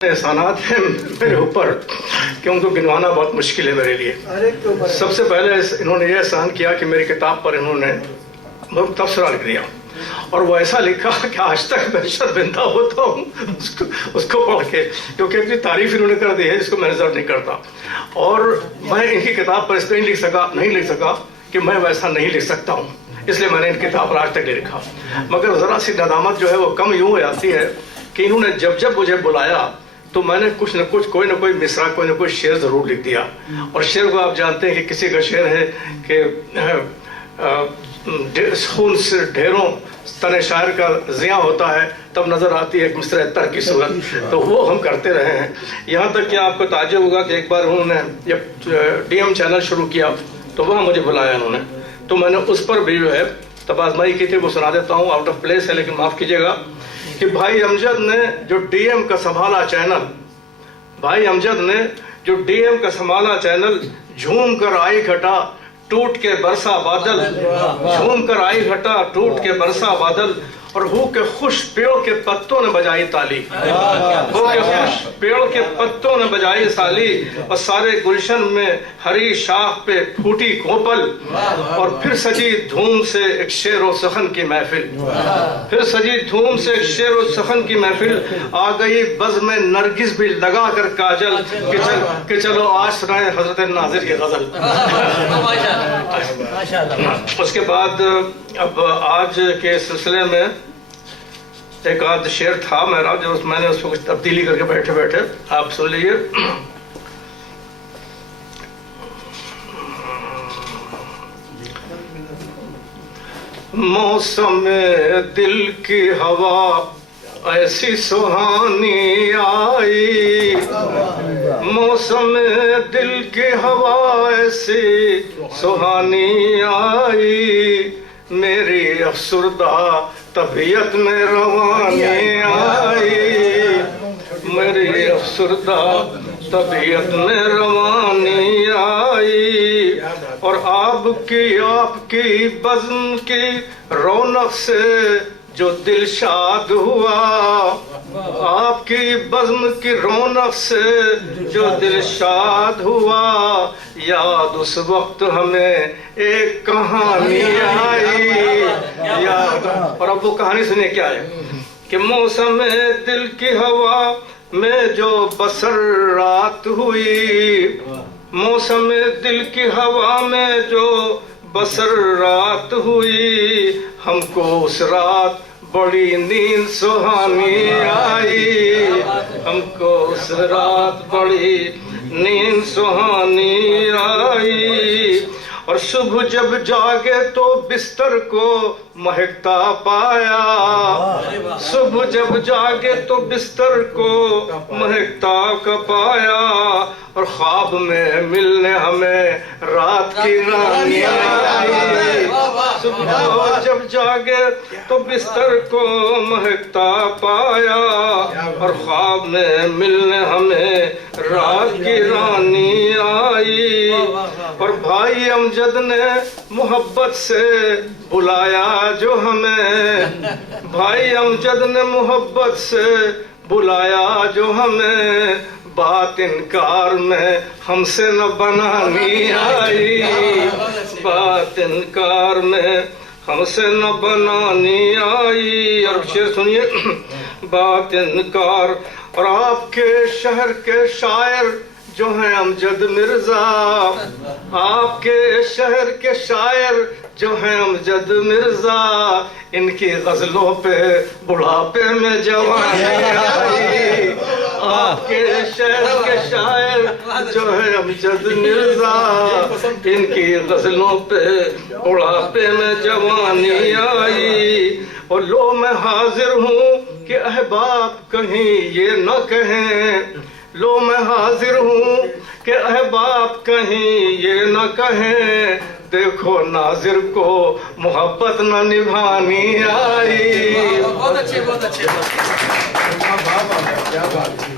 एहसानात हैं मेरे ऊपर कि उनको गिनवाना बहुत मुश्किल है मेरे लिए। सबसे पहले इन्होंने ये एहसान किया कि मेरी किताब पर इन्होंने बहुत तबसरा लिख दिया और वो ऐसा लिखा कि आज तक मैं शर्मिंदा होता हूँ उसको पढ़ के, क्योंकि इतनी तारीफ इन्होंने कर दी है जिसको मैं रिजर्व नहीं करता। और मैं इनकी किताब पर इसलिए नहीं लिख सका कि मैं वैसा नहीं लिख सकता हूँ, इसलिए मैंने इनकी किताब पर आज तक नहीं लिखा। मगर ज़रा सी नदामत जो है वो कम यूँ हो जाती है कि इन्होंने जब मुझे बुलाया तो मैंने कुछ न कुछ कोई ना कोई मिसरा कोई ना कोई शेर जरूर लिख दिया। और शेर को आप जानते हैं कि किसी का शेर है कि खून से ढेरों तने शायर का जिया होता है तब नजर आती है मिसरा तर की सूरत, तो वो हम करते रहे हैं। यहाँ तक कि आपको ताज्जुब होगा कि एक बार उन्होंने जब डीएम चैनल शुरू किया तो वहाँ मुझे बुलाया उन्होंने, तो मैंने उस पर भी जो है तबाज़माई की थी, वो सुना देता हूँ। आउट ऑफ प्लेस है लेकिन माफ़ कीजिएगा कि भाई अमजद ने जो डीएम का संभाला चैनल, झूम कर आई घटा टूट के बरसा बादल, झूम कर आई घटा टूट के बरसा बादल, और हु के खुश पेड़ के पत्तों ने बजाई ताली, हु के खुश पेड़ के पत्तों ने बजाई ताली, और सारे गुलशन में हरी शाख पे फूटी कोपल, और फिर सजी धूम से एक शेर व सखन की महफिल, फिर सजी धूम से एक शेर व सखन की महफिल, आ गई बज़ में नरगिस भी लगा कर काजल, कि चलो आज सुनाए हजरत नाजिर की गजल। उसके बाद अब आज के सिलसिले में एक आध शेर था मेरा जो मैंने उसको कुछ तब्दीली करके बैठे आप सुन लीजिए। मौसम दिल की हवा ऐसी सुहानी आई, मौसम दिल की हवा ऐसी सुहानी आई, मेरी अफसुरदा तबीयत में रवानी आई, मेरी अफसुरदा तबीयत में रवानी आई, और आपकी बज़्म की रौनक से जो दिल शाद हुआ, आपकी बज़्म की रौनक से जो दिल शाद हुआ, याद उस वक्त हमें एक कहानी आई, याद। और अब वो कहानी सुनिए क्या है कि मौसम दिल की हवा में जो बसर रात हुई, मौसम दिल की हवा में जो बसर रात हुई, हमको उस रात बड़ी नींद सुहानी आई, हमको उस रात बड़ी नींद सुहानी आई, और सुबह जब जागे तो बिस्तर को महकता पाया, सुबह जब जागे तो बिस्तर को महकता का पाया, और ख्वाब में मिलने हमें रात की रानी आई, सुबह जब जागे तो बिस्तर को महकता पाया, और ख्वाब में मिलने हमें रात की रानी आई, और भाई अमजद ने मोहब्बत से बुलाया जो हमें, भाई अमजद ने मोहब्बत से बुलाया जो हमें, बात इनकार में हमसे न बनानी आई, बात इनकार में हमसे न बनानी आई। और शेर सुनिए, बात इनकार, और आपके शहर के शायर जो हैं अमजद मिर्जा, आपके शहर के शायर जो हैं अमजद मिर्जा, इनकी गजलों पे बुढ़ापे में जवानी आई, आपके शहर के शायर जो है अमजद मिर्जा, इनकी गजलों पे बुढ़ापे में जवानी आई, और लो मैं हाजिर हूँ कि अहबाब कहीं ये न कहें, लो मैं हाजिर हूँ कि अहबाब कहीं ये न कहें, देखो नाजिर को मोहब्बत न निभानी आई। बहुत अच्छे क्या बात है।